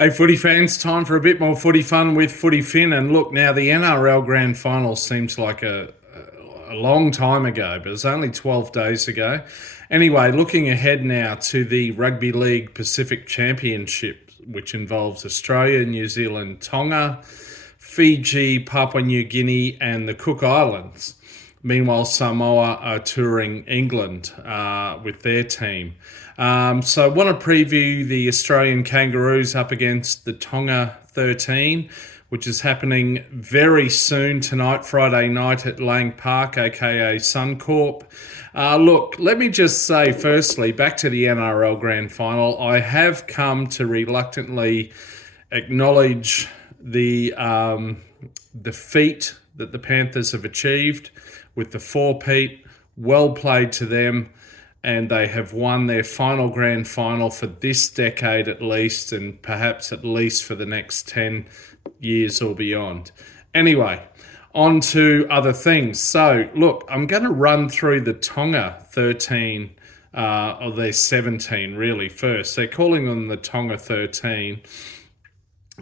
Hey, footy fans, time for a bit more footy fun with Footy Fin. And look, now the NRL Grand Final seems like a long time ago, but it's only 12 days ago. Anyway, looking ahead now to the Rugby League Pacific Championship, which involves Australia, New Zealand, Tonga, Fiji, Papua New Guinea, and the Cook Islands. Meanwhile, Samoa are touring England with their team. So I want to preview the Australian Kangaroos up against the Tonga XIII, which is happening very soon tonight, Friday night at Lang Park, aka Suncorp. Look, let me just say firstly, back to the NRL Grand Final, I have come to reluctantly acknowledge the feat that the Panthers have achieved with the four-peat. Well played to them, and they have won their final grand final for this decade at least, and perhaps at least for the next 10 years or beyond. Anyway, on to other things. So, look, I'm going to run through the Tonga 13, or their 17 really first. They're calling them the Tonga 13.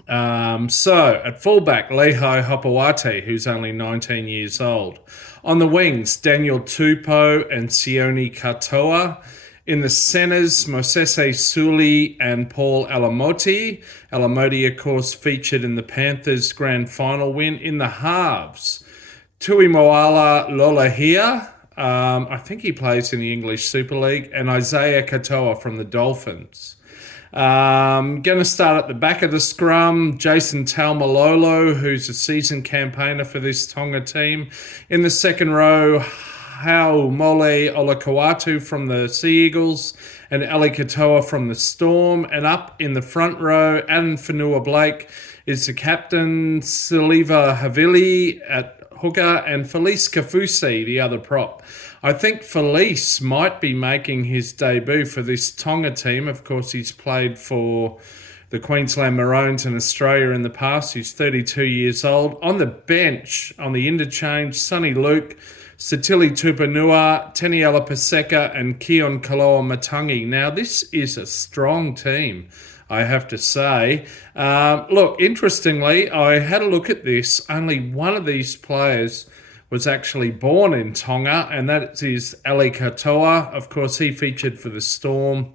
So at fullback, Lehi Hopewate, who's only 19 years old. On the wings, Daniel Tupou and Sione Katoa. In the centres, Mosese Suli and Paul Alamoti. Alamoti, of course, featured in the Panthers' grand final win. In the halves, Tui Moala Lolahia. I think he plays in the English Super League. And Isaiah Katoa from the Dolphins. Going to start at the back of the scrum, Jason Taumalolo, who's a seasoned campaigner for this Tonga team. In the second row, Hau Mole Olakawatu from the Sea Eagles and Ali Katoa from the Storm. And up in the front row, Adam Fanua Blake is the captain, Siliva Havili at hooker, and Felice Kafusi, the other prop. I think Felice might be making his debut for this Tonga team. Of course, he's played for the Queensland Maroons in Australia in the past. He's 32 years old. On the bench, on the interchange, Sonny Luke, Satili Tupanua, Teniela Paseka, and Keon Kaloa Matangi. Now, this is a strong team, I have to say. Look, interestingly, I had a look at this. Only one of these players was actually born in Tonga, and that is Ali Katoa. Of course, he featured for the Storm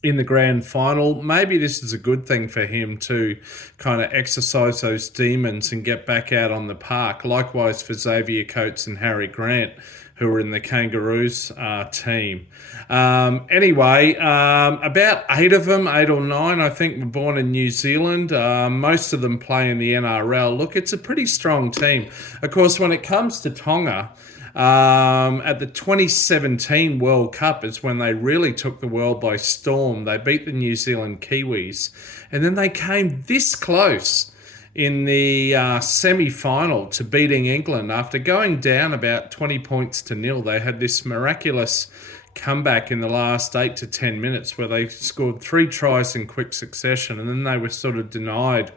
in the grand final. Maybe this is a good thing for him to kind of exercise those demons and get back out on the park. Likewise for Xavier Coates and Harry Grant, who were in the Kangaroos team. Anyway, about 8 of them, 8 or 9, I think, were born in New Zealand. Most of them play in the NRL. Look, it's a pretty strong team. Of course, when it comes to Tonga, at the 2017 World Cup is when they really took the world by storm. They beat the New Zealand Kiwis, and then they came this close in the semi-final to beating England. After going down about 20 points to nil, they had this miraculous comeback in the last 8 to 10 minutes where they scored 3 tries in quick succession, and then they were sort of denied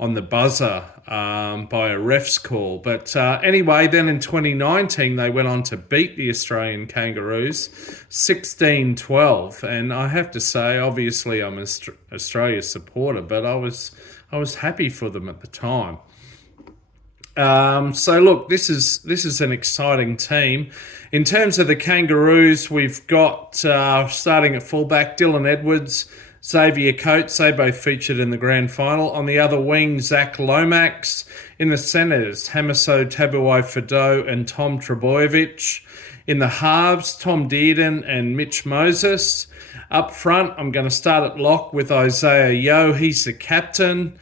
on the buzzer by a ref's call. But anyway, then in 2019, they went on to beat the Australian Kangaroos 16-12. And I have to say, obviously, I'm an Australia supporter, but I was happy for them at the time. So look, this is an exciting team. In terms of the Kangaroos, we've got starting at fullback Dylan Edwards, Xavier Coates. They both featured in the grand final. On the other wing, Zach Lomax. In the centres, Hamiso Tabuai Fado and Tom Trebojevic. In the halves, Tom Dearden and Mitch Moses. Up front, I'm going to start at lock with Isaiah Yeo. He's the captain.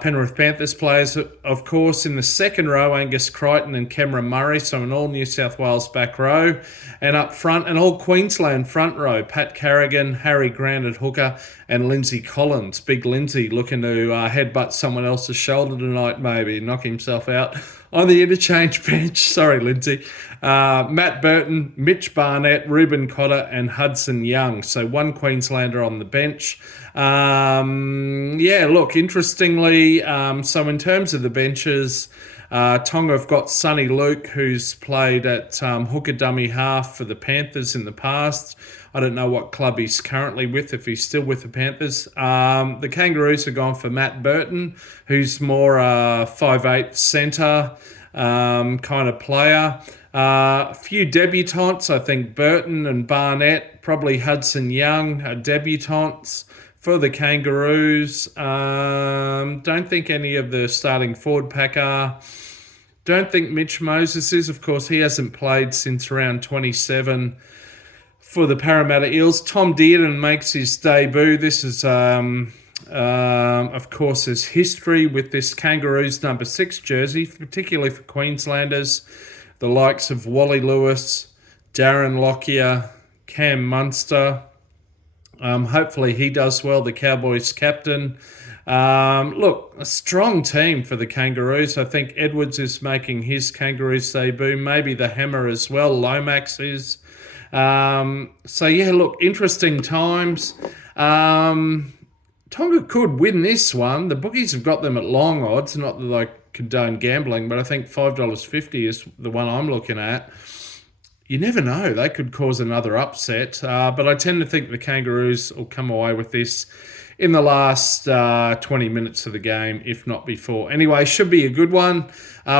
Penrith Panthers players, of course. In the second row, Angus Crichton and Cameron Murray, so an all New South Wales back row. And up front, an all Queensland front row, Pat Carrigan, Harry Grant at hooker, and Lindsay Collins. Big Lindsay looking to headbutt someone else's shoulder tonight, maybe, knock himself out on the interchange bench. Sorry, Lindsay. Matt Burton, Mitch Barnett, Reuben Cotter, and Hudson Young. So one Queenslander on the bench. Yeah, look, interestingly, so in terms of the benches, Tonga have got Sonny Luke, who's played at hooker dummy half for the Panthers in the past. I don't know what club he's currently with, if he's still with the Panthers. The Kangaroos have gone for Matt Burton, who's more a 5'8" centre kind of player. A few debutants, I think Burton and Barnett, probably Hudson Young are debutants for the Kangaroos. Don't think any of the starting forward pack are. Don't think Mitch Moses is. Of course, he hasn't played since round 27 for the Parramatta Eels. Tom Dearden makes his debut. This is, of course, his history with this Kangaroos number 6 jersey, particularly for Queenslanders. The likes of Wally Lewis, Darren Lockyer, Cam Munster. Hopefully he does well, the Cowboys captain. Look, a strong team for the Kangaroos. I think Edwards is making his Kangaroos debut. Maybe the Hammer as well. Lomax is. So, yeah, look, interesting times. Tonga could win this one. The bookies have got them at long odds. Not that I condone gambling, but I think $5.50 is the one I'm looking at. You never know. They could cause another upset. But I tend to think the Kangaroos will come away with this in the last 20 minutes of the game, if not before. Anyway, should be a good one.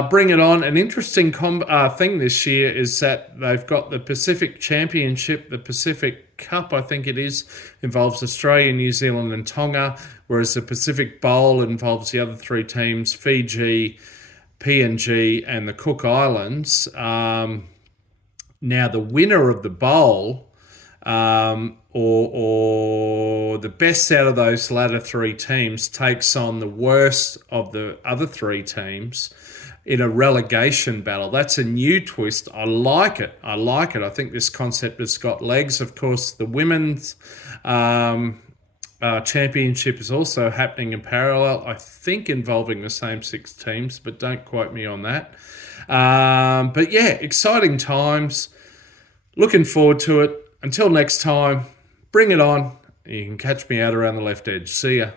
Bring it on. An interesting thing this year is that they've got the Pacific Championship, the Pacific Cup, I think it is, involves Australia, New Zealand and Tonga, whereas the Pacific Bowl involves the other 3 teams, Fiji, PNG and the Cook Islands. Now, the winner of the bowl, or the best out of those latter 3 teams, takes on the worst of the other 3 teams in a relegation battle. That's a new twist. I like it. I think this concept has got legs. Of course, the women's championship is also happening in parallel, I think involving the same 6 teams, but don't quote me on that. But yeah, exciting times. Looking forward to it. Until next time, bring it on. You can catch me out around the left edge. See ya.